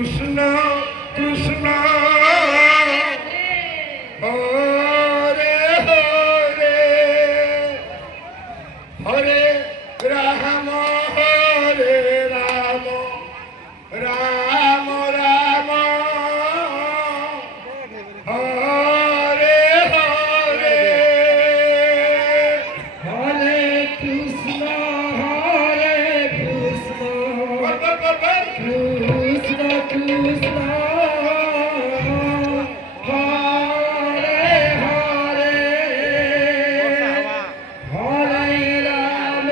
কৃষ্ণ কৃষ্ণ হরে হরে হরে রাম হরে Ram Ram Ram Hare Hare Hare Krishna Krishna Krishna Hare Hare Hare Ram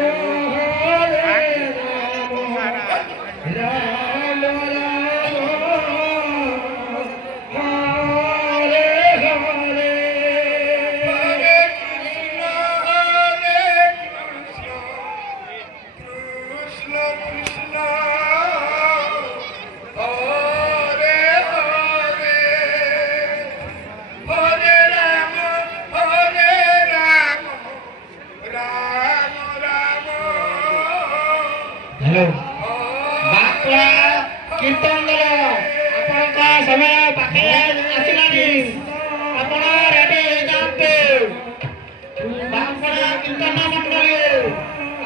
Ram Ram Hare Hare Hare Krishna Krishna Krishna Hare Hare Hare Ram Ram Ram hello बापला कीर्तन दल आपनका समय पाखे आसिलानी आपण रेडी जाते बापला कीर्तन मंडली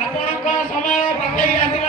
आपनका समय पाखे आसिलानी